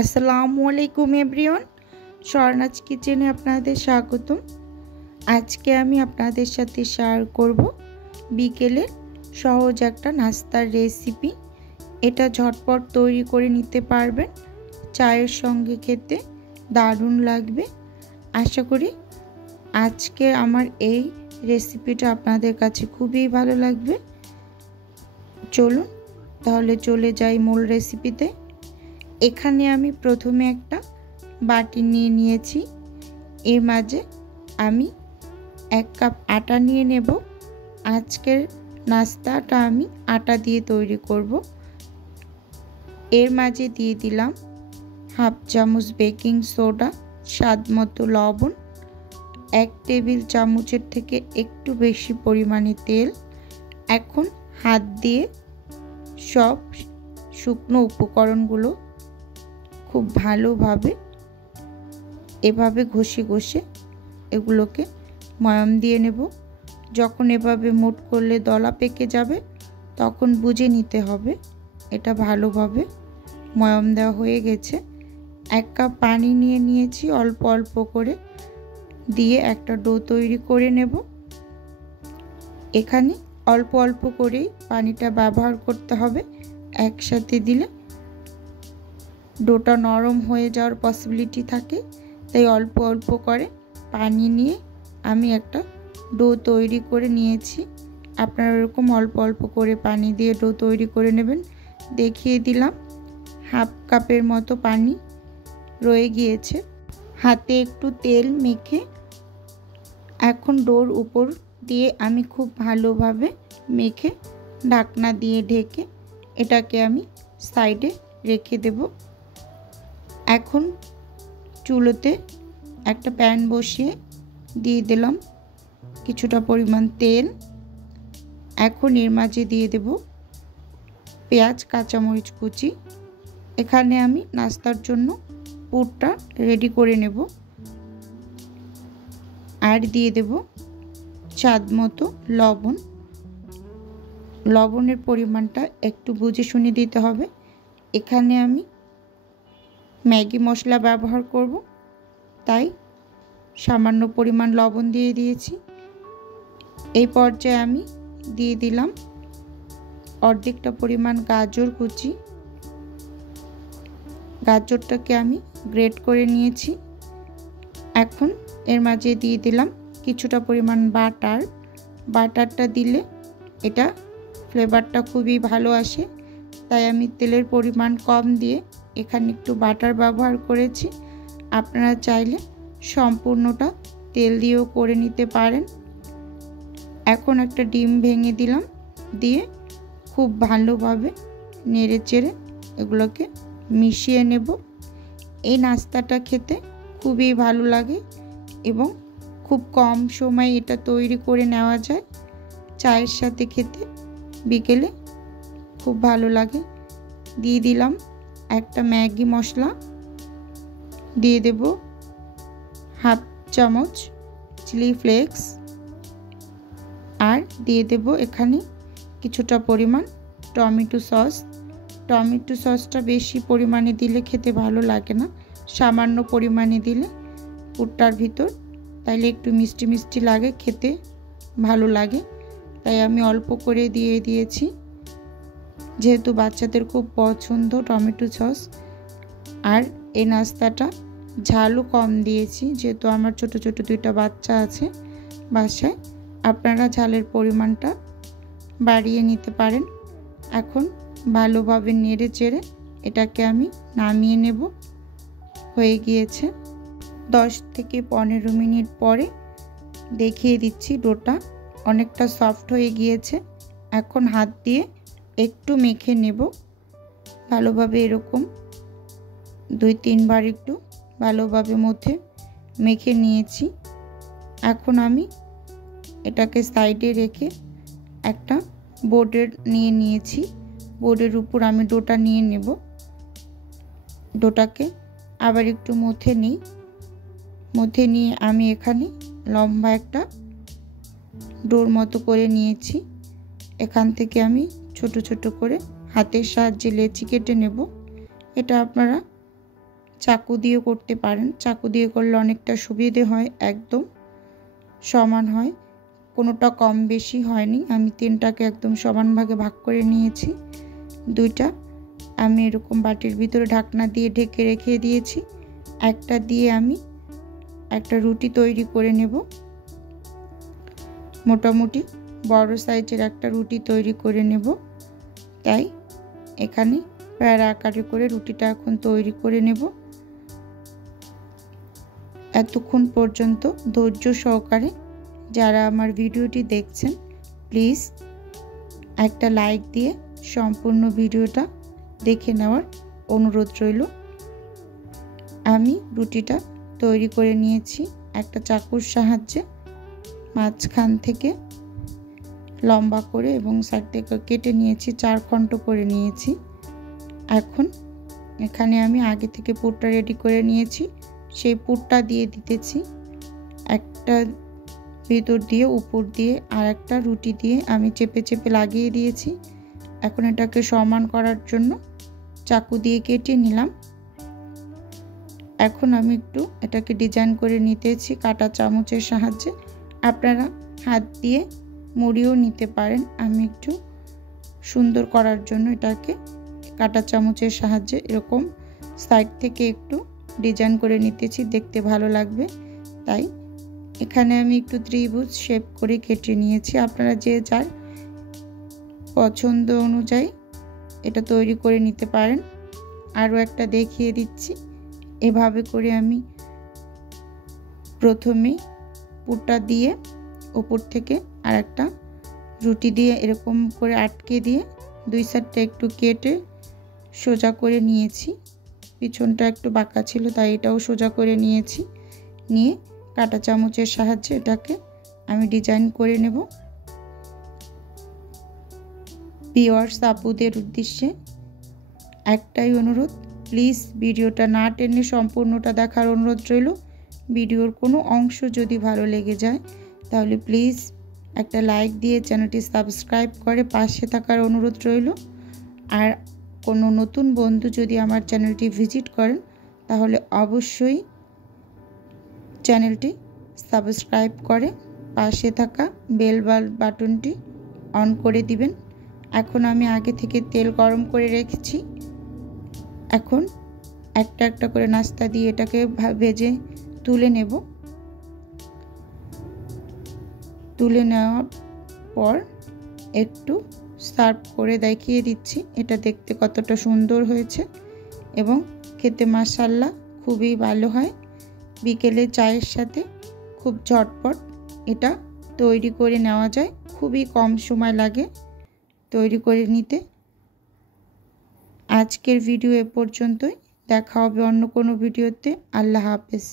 আসসালামু আলাইকুম এভরিওয়ান, স্বর্ণাজ কিচেনে আপনাদের স্বাগতম। আজকে আমি আপনাদের সাথে শেয়ার করব বিকেলে সহজ একটা নাস্তার রেসিপি। এটা ঝটপট তৈরি করে নিতে পারবেন, চায়ের সঙ্গে খেতে দারুণ লাগবে। আশা করি আজকে আমার এই রেসিপিটা আপনাদের কাছে খুবই ভালো লাগবে। চলুন তাহলে চলে যাই মূল রেসিপিতে। এখানে আমি প্রথমে একটা বাটি নিয়ে নিয়েছি। এর মাঝে আমি 1 কাপ আটা নিয়ে নেব। আজকের নাস্তাটা আমি আটা দিয়ে তৈরি করব। এর মাঝে দিয়ে দিলাম 1/2 চামচ বেকিং সোডা, স্বাদ মতো লবণ, 1 টেবিল চামচের থেকে একটু বেশি পরিমাণে তেল। এখন হাত দিয়ে সব শুকনো উপকরণগুলো খুব ভালোভাবে এভাবে ঘষে ঘষে এগুলোকে ময়াম দিয়ে নেব। যখন এভাবে মুঠ করলে দলা পেকে যাবে তখন বুঝে নিতে হবে এটা ভালোভাবে ময়াম দেওয়া হয়ে গেছে। 1 কাপ পানি নিয়ে নিয়েছি, অল্প অল্প করে দিয়ে একটা ডো তৈরি করে নেব। এখানে অল্প অল্প করেই পানিটা ব্যবহার করতে হবে, একসাথে দিলে ডোটা নরম হয়ে যাওয়ার পসিবিলিটি থাকে। তাই অল্প অল্প করে পানি নিয়ে আমি একটা ডো তৈরি করে নিয়েছি। আপনারা এরকম অল্প অল্প করে পানি দিয়ে ডো তৈরি করে নেবেন। দেখিয়ে দিলাম 1/2 কাপের মতো পানি রয়ে গিয়েছে। হাতে একটু তেল মেখে এখন ডোর উপর দিয়ে আমি খুব ভালোভাবে মেখে ঢাকনা দিয়ে ঢেকে এটাকে আমি সাইডে রেখে দেব। এখন চুলোতে একটা প্যান বসিয়ে দিয়ে দিলাম কিছুটা পরিমাণ তেল। এখন এর মাঝে দিয়ে দেব পেঁয়াজ, কাঁচামরিচ কুচি। এখানে আমি নাস্তার জন্য পুরটা রেডি করে নেব। আর দিয়ে দেব স্বাদ মতো লবণ। লবণের পরিমাণটা একটু বুঝে শুনে দিতে হবে। এখানে আমি ম্যাগি মশলা ব্যবহার করব, তাই সামান্য পরিমাণ লবণ দিয়ে দিয়েছি। এই পর্যায়ে আমি দিয়ে দিলাম অর্ধেকটা পরিমাণ গাজর কুচি। গাজরটাকে আমি গ্রেট করে নিয়েছি। এখন এর মাঝে দিয়ে দিলাম কিছুটা পরিমাণ বাটার। বাটারটা দিলে এটা ফ্লেভারটা খুবই ভালো আসে, তাই আমি তেলের পরিমাণ কম দিয়ে এখানে একটু বাটার ব্যবহার করেছি। আপনারা চাইলে সম্পূর্ণটা তেল দিয়েও করে নিতে পারেন। এখন একটা ডিম ভেঙে দিলাম, দিয়ে খুব ভালোভাবে নেড়ে চেড়ে এগুলোকে মিশিয়ে নেব। এই নাস্তাটা খেতে খুবই ভালো লাগে এবং খুব কম সময়ে এটা তৈরি করে নেওয়া যায়। চায়ের সাথে খেতে বিকেলে খুব ভালো লাগে। দিয়ে দিলাম একটা ম্যাগি মশলা, দিয়ে দেব 1/2 চামচ চিলি ফ্লেক্স, আর দিয়ে দেব এখানে কিছুটা পরিমাণ টমেটো সস। টমেটো সসটা বেশি পরিমাণে দিলে খেতে ভালো লাগে না, সামান্য পরিমাণে দিলে পুরটার ভিতর তাইলে একটু মিষ্টি মিষ্টি লাগে, খেতে ভালো লাগে। তাই আমি অল্প করে দিয়ে দিয়েছি, যেহেতু বাচ্চাদের খুব পছন্দ টমেটো সস। আর এই নাস্তাটা ঝালও কম দিয়েছি, যেহেতু আমার ছোট ছোট 2টা বাচ্চা আছে বাসায়। আপনারা ঝালের পরিমাণটা বাড়িয়ে নিতে পারেন। এখন ভালোভাবে নেড়ে চেড়ে এটাকে আমি নামিয়ে নেব। হয়ে গিয়েছে। 10 থেকে 15 মিনিট পরে দেখিয়ে দিচ্ছি, ডোটা অনেকটা সফট হয়ে গিয়েছে। এখন হাত দিয়ে একটু মেখে নেব ভালোভাবে, এরকম 2-3 বার একটু ভালোভাবে মধ্যে মেখে নিয়েছি। এখন আমি এটাকে সাইডে রেখে একটা বোর্ডের নিয়ে নিয়েছি। বোর্ডের উপর আমি ডোটা নিয়ে নেব। ডোটাকে আবার একটু মথে নিই। মধ্যে নিয়ে আমি এখানে লম্বা একটা ডোর মতো করে নিয়েছি। এখান থেকে আমি ছোট ছোট করে হাতের সাহায্যে লেচি কেটে নেব। এটা আপনারা চাকু দিয়ে করতে পারেন। চাকু দিয়ে করলে অনেকটা সুবিধে হয়, একদম সমান হয়, কোনোটা কম বেশি হয়নি। আমি 3টাকে একদম সমান ভাগে ভাগ করে নিয়েছি। 2টা আমি এরকম বাটির ভিতরে ঢাকনা দিয়ে ঢেকে রেখে দিয়েছি। একটা দিয়ে আমি একটা রুটি তৈরি করে নেব। মোটামুটি বড় সাইজের একটা রুটি তৈরি করে নেব। তাই এখানে প্যারা আকারে করে রুটিটা এখন তৈরি করে নেব। এতক্ষণ পর্যন্ত ধৈর্য সহকারে যারা আমার ভিডিওটি দেখছেন, প্লিজ একটা লাইক দিয়ে সম্পূর্ণ ভিডিওটা দেখে নেওয়ার অনুরোধ রইল। আমি রুটিটা তৈরি করে নিয়েছি একটা চাকুর সাহায্যে, মাঝখান থেকে লম্বা করে এবং সাইড থেকে কেটে নিয়েছি, 4 খণ্ড করে নিয়েছি। এখন এখানে আমি আগে থেকে পুরটা রেডি করে নিয়েছি, সেই পুরটা দিয়ে দিতেছি। একটা ভিতর দিয়ে উপর দিয়ে আর একটা রুটি দিয়ে আমি চেপে চেপে লাগিয়ে দিয়েছি। এখন এটাকে সমান করার জন্য চাকু দিয়ে কেটে নিলাম। এখন আমি একটু এটাকে ডিজাইন করে নিতেছি কাঁটা চামচের সাহায্যে। আপনারা হাত দিয়ে মুড়িয়েও নিতে পারেন। আমি একটু সুন্দর করার জন্য এটাকে কাঁটা চামচের সাহায্যে এরকম সাইড থেকে একটু ডিজাইন করে নিতেছি, দেখতে ভালো লাগবে। তাই এখানে আমি একটু ত্রিভুজ শেপ করে কেটে নিয়েছি। আপনারা যে যার পছন্দ অনুযায়ী এটা তৈরি করে নিতে পারেন। আরও একটা দেখিয়ে দিচ্ছি। এভাবে করে আমি প্রথমে পুরটা দিয়ে উপর থেকে আর একটা রুটি দিয়ে এরকম করে আটকে দিয়ে 2 সাইডটা একটু কেটে সোজা করে নিয়েছি। পিছনটা একটু বাঁকা ছিল তাই এটাও সোজা করে নিয়েছি। নিয়ে কাঁটা চামচের সাহায্যে এটাকে আমি ডিজাইন করে নেব। ভিউয়ার্স আপুদের উদ্দেশ্যে একটাই অনুরোধ, প্লিজ ভিডিওটা না টেনে সম্পূর্ণটা দেখার অনুরোধ রইল। ভিডিওর কোনো অংশ যদি ভালো লেগে যায় তাহলে প্লিজ একটা লাইক দিয়ে চ্যানেলটি সাবস্ক্রাইব করে পাশে থাকার অনুরোধ রইল। আর কোনো নতুন বন্ধু যদি আমার চ্যানেলটি ভিজিট করেন তাহলে অবশ্যই চ্যানেলটি সাবস্ক্রাইব করে পাশে থাকা বেল বাটনটি অন করে দিবেন। এখন আমি আগে থেকে তেল গরম করে রেখেছি। এখন একটা একটা করে নাস্তা দিয়ে এটাকে ভেজে তুলে নেব। তুলে নেওয়ার পর একটু সার্ভ করে দেখিয়ে দিচ্ছি এটা দেখতে কতটা সুন্দর হয়েছে এবং খেতে মাশাআল্লাহ খুবই ভালো হয়। বিকেলে চায়ের সাথে খুব ঝটপট এটা তৈরি করে নেওয়া যায়, খুবই কম সময় লাগে তৈরি করে নিতে। আজকের ভিডিও এ পর্যন্তই, দেখা হবে অন্য কোনো ভিডিওতে। আল্লাহ হাফেজ।